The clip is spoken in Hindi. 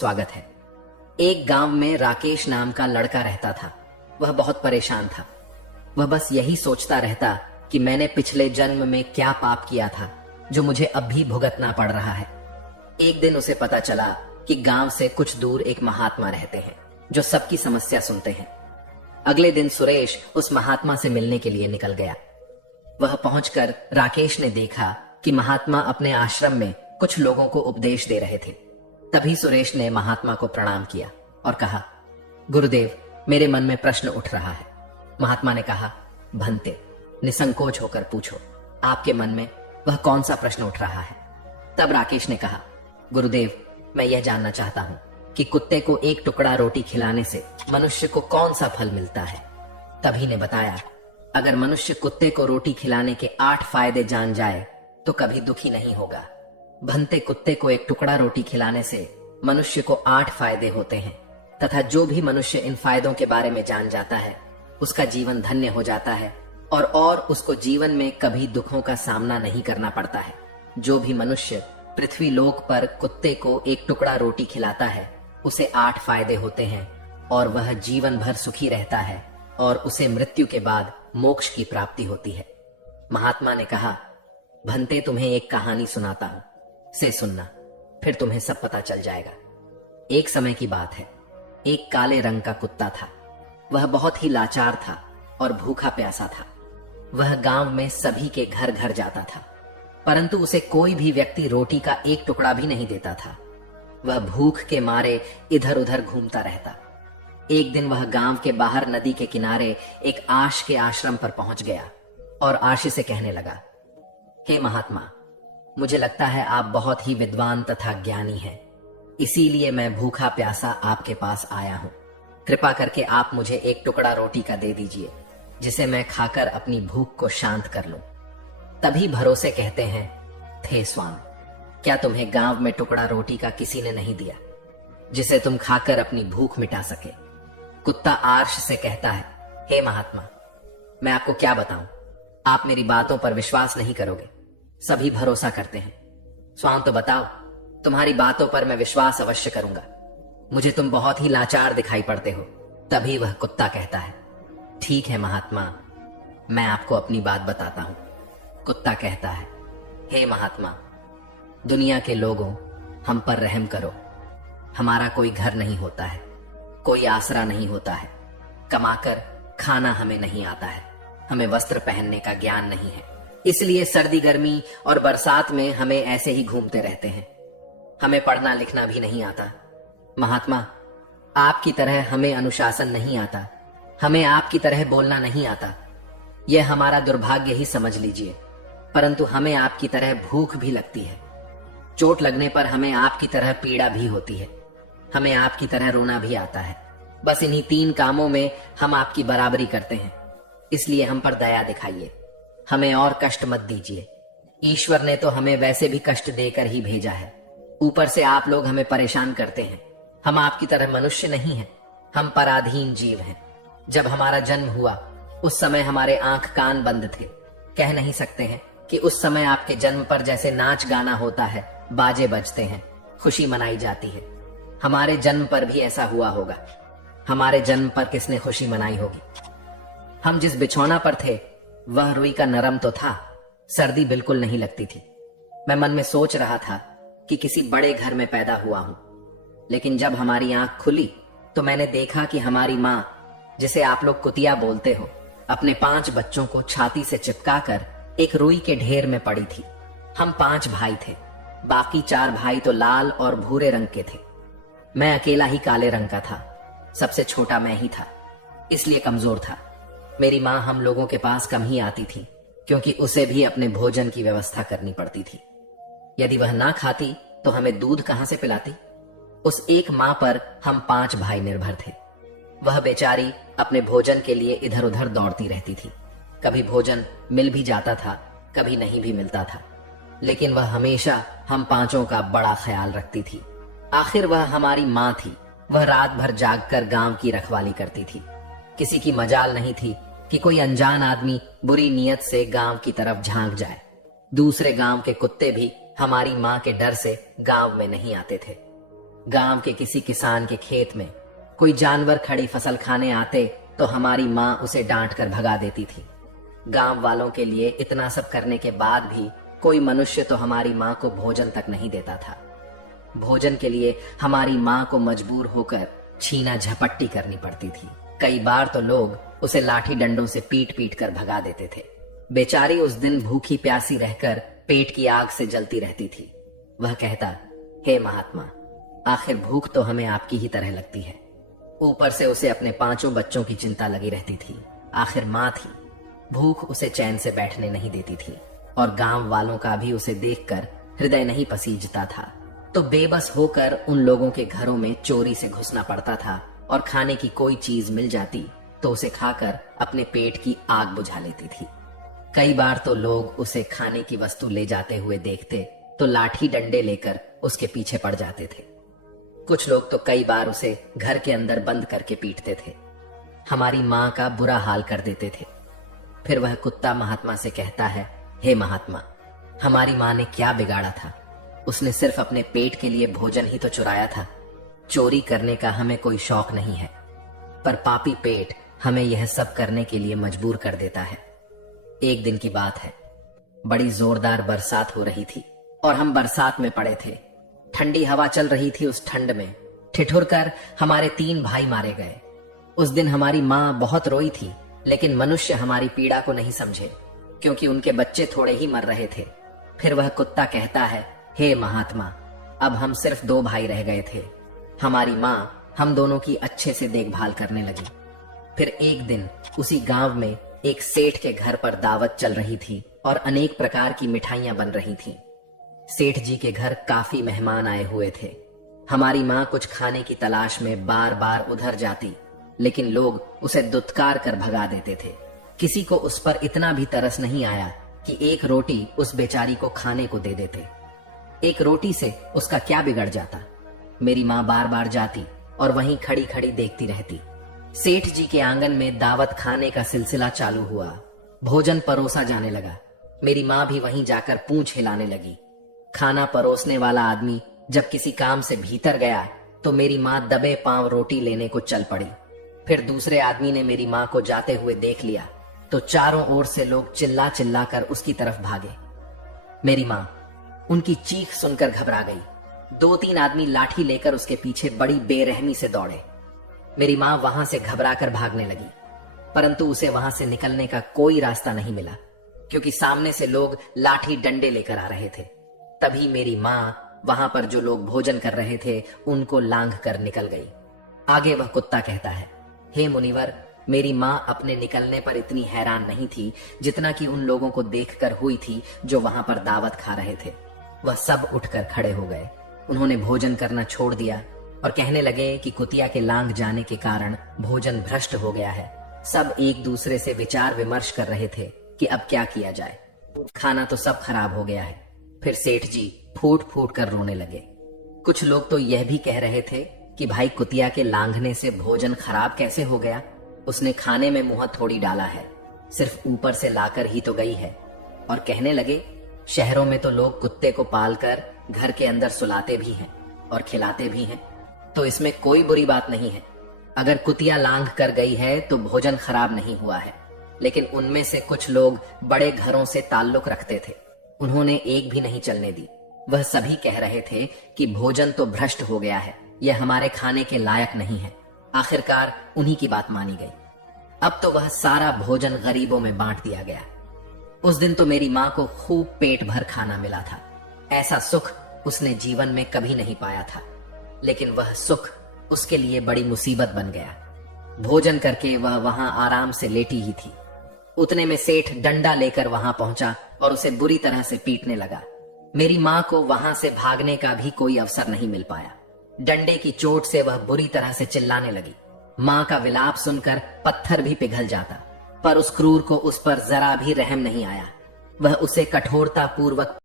स्वागत है। एक गांव में राकेश नाम का लड़का रहता था। वह बहुत परेशान था। वह बस यही सोचता रहता कि मैंने पिछले जन्म में क्या पाप किया था जो मुझे अब भी भुगतना पड़ रहा है। एक दिन उसे पता चला कि गांव से कुछ दूर एक महात्मा रहते हैं जो सबकी समस्या सुनते हैं। अगले दिन सुरेश उस महात्मा से मिलने के लिए निकल गया। वह पहुंचकर राकेश ने देखा कि महात्मा अपने आश्रम में कुछ लोगों को उपदेश दे रहे थे। तभी सुरेश ने महात्मा को प्रणाम किया और कहा, गुरुदेव, मेरे मन में प्रश्न उठ रहा है। महात्मा ने कहा, भंते, निसंकोच होकर पूछो, आपके मन में वह कौन सा प्रश्न उठ रहा है। तब राकेश ने कहा, गुरुदेव, मैं यह जानना चाहता हूं कि कुत्ते को एक टुकड़ा रोटी खिलाने से मनुष्य को कौन सा फल मिलता है। तभी ने बताया, अगर मनुष्य कुत्ते को रोटी खिलाने के 8 फायदे जान जाए तो कभी दुखी नहीं होगा। भंते, कुत्ते को एक टुकड़ा रोटी खिलाने से मनुष्य को 8 फायदे होते हैं तथा जो भी मनुष्य इन फायदों के बारे में जान जाता है उसका जीवन धन्य हो जाता है और उसको जीवन में कभी दुखों का सामना नहीं करना पड़ता है। जो भी मनुष्य पृथ्वी लोक पर कुत्ते को एक टुकड़ा रोटी खिलाता है उसे 8 फायदे होते हैं और वह जीवन भर सुखी रहता है और उसे मृत्यु के बाद मोक्ष की प्राप्ति होती है। महात्मा ने कहा, भंते, तुम्हें एक कहानी सुनाता हूं, से सुनना, फिर तुम्हें सब पता चल जाएगा। एक समय की बात है। एक काले रंग का कुत्ता था। वह बहुत ही लाचार था और भूखा प्यासा था। वह गांव में सभी के घर घर जाता था, परंतु उसे कोई भी व्यक्ति रोटी का एक टुकड़ा भी नहीं देता था। वह भूख के मारे इधर उधर घूमता रहता। एक दिन वह गांव के बाहर नदी के किनारे एक आश के आश्रम पर पहुंच गया और आशी से कहने लगा, हे महात्मा, मुझे लगता है आप बहुत ही विद्वान तथा ज्ञानी हैं, इसीलिए मैं भूखा प्यासा आपके पास आया हूं। कृपा करके आप मुझे एक टुकड़ा रोटी का दे दीजिए जिसे मैं खाकर अपनी भूख को शांत कर लूं। तभी भरोसे कहते हैं, थे स्वामी, क्या तुम्हें गांव में टुकड़ा रोटी का किसी ने नहीं दिया जिसे तुम खाकर अपनी भूख मिटा सके। कुत्ता आर्ष से कहता है, हे महात्मा, मैं आपको क्या बताऊं, आप मेरी बातों पर विश्वास नहीं करोगे। सभी भरोसा करते हैं। स्वामी, तो बताओ, तुम्हारी बातों पर मैं विश्वास अवश्य करूंगा। मुझे तुम बहुत ही लाचार दिखाई पड़ते हो। तभी वह कुत्ता कहता है, ठीक है महात्मा, मैं आपको अपनी बात बताता हूं। कुत्ता कहता है, हे महात्मा, दुनिया के लोगों, हम पर रहम करो। हमारा कोई घर नहीं होता है, कोई आसरा नहीं होता है, कमाकर खाना हमें नहीं आता है, हमें वस्त्र पहनने का ज्ञान नहीं है, इसलिए सर्दी गर्मी और बरसात में हमें ऐसे ही घूमते रहते हैं। हमें पढ़ना लिखना भी नहीं आता। महात्मा, आपकी तरह हमें अनुशासन नहीं आता, हमें आपकी तरह बोलना नहीं आता। यह हमारा दुर्भाग्य ही समझ लीजिए, परंतु हमें आपकी तरह भूख भी लगती है। चोट लगने पर हमें आपकी तरह पीड़ा भी होती है। हमें आपकी तरह रोना भी आता है। बस इन्हीं 3 कामों में हम आपकी बराबरी करते हैं, इसलिए हम पर दया दिखाइए। हमें और कष्ट मत दीजिए। ईश्वर ने तो हमें वैसे भी कष्ट देकर ही भेजा है, ऊपर से आप लोग हमें परेशान करते हैं। हम आपकी तरह मनुष्य नहीं हैं, हम पराधीन जीव हैं। जब हमारा जन्म हुआ उस समय हमारे आंख कान बंद थे। कह नहीं सकते हैं कि उस समय आपके जन्म पर जैसे नाच गाना होता है, बाजे बजते हैं, खुशी मनाई जाती है। हमारे जन्म पर भी ऐसा हुआ होगा। हमारे जन्म पर किसने खुशी मनाई होगी। हम जिस बिछौना पर थे वह रुई का नरम तो था, सर्दी बिल्कुल नहीं लगती थी। मैं मन में सोच रहा था कि किसी बड़े घर में पैदा हुआ हूं, लेकिन जब हमारी आंख खुली तो मैंने देखा कि हमारी माँ, जिसे आप लोग कुतिया बोलते हो, अपने 5 बच्चों को छाती से चिपकाकर एक रुई के ढेर में पड़ी थी। हम 5 भाई थे, बाकी 4 भाई तो लाल और भूरे रंग के थे। मैं अकेला ही काले रंग का था। सबसे छोटा मैं ही था, इसलिए कमजोर था। मेरी माँ हम लोगों के पास कम ही आती थी, क्योंकि उसे भी अपने भोजन की व्यवस्था करनी पड़ती थी। यदि वह ना खाती तो हमें दूध कहां से पिलाती। उस एक माँ पर हम 5 भाई निर्भर थे। वह बेचारी अपने भोजन के लिए इधर उधर दौड़ती रहती थी। कभी भोजन मिल भी जाता था, कभी नहीं भी मिलता था, लेकिन वह हमेशा हम 5 का बड़ा ख्याल रखती थी। आखिर वह हमारी माँ थी। वह रात भर जागकर गांव की रखवाली करती थी। किसी की मजाल नहीं थी कि कोई अनजान आदमी बुरी नीयत से गांव की तरफ झांक जाए। दूसरे गांव के कुत्ते भी हमारी माँ के डर से गांव में नहीं आते थे। गांव के किसी किसान के खेत में कोई जानवर खड़ी फसल खाने आते तो हमारी माँ उसे डांट कर भगा देती थी। गांव वालों के लिए इतना सब करने के बाद भी कोई मनुष्य तो हमारी माँ को भोजन तक नहीं देता था। भोजन के लिए हमारी माँ को मजबूर होकर छीना झपट्टी करनी पड़ती थी। कई बार तो लोग उसे लाठी डंडों से पीट पीट कर भगा देते थे। बेचारी उस दिन भूखी प्यासी रहकर पेट की आग से जलती रहती थी। वह कहता, हे महात्मा, आखिर भूख तो हमें आपकी ही तरह लगती है। ऊपर से उसे अपने 5 बच्चों की चिंता लगी रहती थी। आखिर माँ थी, भूख उसे चैन से बैठने नहीं देती थी और गांव वालों का भी उसे देखकर हृदय नहीं पसीजता था। तो बेबस होकर उन लोगों के घरों में चोरी से घुसना पड़ता था और खाने की कोई चीज मिल जाती तो उसे खाकर अपने पेट की आग बुझा लेती थी। कई बार तो लोग उसे खाने की वस्तु ले जाते हुए देखते तो लाठी डंडे लेकर उसके पीछे पड़ जाते थे। कुछ लोग तो कई बार उसे घर के अंदर बंद करके पीटते थे। हमारी माँ का बुरा हाल कर देते थे। फिर वह कुत्ता महात्मा से कहता है, हे महात्मा, हमारी माँ ने क्या बिगाड़ा था? उसने सिर्फ अपने पेट के लिए भोजन ही तो चुराया था। चोरी करने का हमें कोई शौक नहीं है, पर पापी पेट हमें यह सब करने के लिए मजबूर कर देता है। एक दिन की बात है, बड़ी जोरदार बरसात हो रही थी और हम बरसात में पड़े थे। ठंडी हवा चल रही थी। उस ठंड में ठिठुर कर हमारे 3 भाई मारे गए। उस दिन हमारी माँ बहुत रोई थी, लेकिन मनुष्य हमारी पीड़ा को नहीं समझे क्योंकि उनके बच्चे थोड़े ही मर रहे थे। फिर वह कुत्ता कहता है, हे महात्मा, अब हम सिर्फ 2 भाई रह गए थे। हमारी माँ हम दोनों की अच्छे से देखभाल करने लगी। फिर एक दिन उसी गांव में एक सेठ के घर पर दावत चल रही थी और अनेक प्रकार की मिठाइयां बन रही थीं। सेठ जी के घर काफी मेहमान आए हुए थे। हमारी माँ कुछ खाने की तलाश में बार बार उधर जाती, लेकिन लोग उसे दुत्कार कर भगा देते थे। किसी को उस पर इतना भी तरस नहीं आया कि एक रोटी उस बेचारी को खाने को दे देते। एक रोटी से उसका क्या बिगड़ जाता? मेरी माँ बार बार जाती और वहीं खड़ी खड़ी देखती रहती। सेठ जी के आंगन में दावत खाने का सिलसिला चालू हुआ। भोजन परोसा जाने लगा। मेरी माँ भी वहीं जाकर पूंछ हिलाने लगी। खाना परोसने वाला आदमी जब किसी काम से भीतर गया तो मेरी माँ दबे पांव रोटी लेने को चल पड़ी। फिर दूसरे आदमी ने मेरी माँ को जाते हुए देख लिया तो चारों ओर से लोग चिल्ला चिल्ला कर उसकी तरफ भागे। मेरी माँ उनकी चीख सुनकर घबरा गई। 2-3 आदमी लाठी लेकर उसके पीछे बड़ी बेरहमी से दौड़े। मेरी माँ वहां से घबरा कर भागने लगी, परंतु उसे वहां से निकलने का कोई रास्ता नहीं मिला क्योंकि सामने से लोग लाठी डंडे लेकर आ रहे थे। तभी मेरी माँ वहां पर जो लोग भोजन कर रहे थे उनको लांघ कर निकल गई। आगे वह कुत्ता कहता है, हे मुनिवर, मेरी माँ अपने निकलने पर इतनी हैरान नहीं थी जितना कि उन लोगों को देखकर हुई थी जो वहां पर दावत खा रहे थे। वह सब उठकर खड़े हो गए। उन्होंने भोजन करना छोड़ दिया और कहने लगे कि कुतिया के लांघ जाने के कारण भोजन भ्रष्ट हो गया है। सब एक दूसरे से विचार विमर्श कर रहे थे कि अब क्या किया जाए। खाना तो सब खराब हो गया है। फिर सेठ जी फूट फूट कर रोने लगे। कुछ लोग तो यह भी कह रहे थे कि भाई कुतिया के लांघने से भोजन खराब कैसे हो गया? उसने खाने में मुंह थोड़ी डाला है, सिर्फ ऊपर से लाकर ही तो गई है। और कहने लगे, शहरों में तो लोग कुत्ते को पालकर घर के अंदर सुलाते भी हैं और खिलाते भी हैं, तो इसमें कोई बुरी बात नहीं है। अगर कुतिया लांघ कर गई है तो भोजन खराब नहीं हुआ है। लेकिन उनमें से कुछ लोग बड़े घरों से ताल्लुक रखते थे, उन्होंने एक भी नहीं चलने दी। वह सभी कह रहे थे कि भोजन तो भ्रष्ट हो गया है, यह हमारे खाने के लायक नहीं है। आखिरकार उन्हीं की बात मानी गई। अब तो वह सारा भोजन गरीबों में बांट दिया गया। उस दिन तो मेरी माँ को खूब पेट भर खाना मिला था। ऐसा सुख उसने जीवन में कभी नहीं पाया था, लेकिन वह सुख उसके लिए बड़ी मुसीबत बन गया। भोजन करके वह वहां आराम से लेटी ही थी। उतने में सेठ डंडा लेकर वहां पहुंचा और उसे बुरी तरह से पीटने लगा। मेरी माँ को वहां से भागने का भी कोई अवसर नहीं मिल पाया। डंडे की चोट से वह बुरी तरह से चिल्लाने लगी। माँ का विलाप सुनकर पत्थर भी पिघल जाता, पर उस क्रूर को उस पर जरा भी रहम नहीं आया। वह उसे कठोरता पूर्वक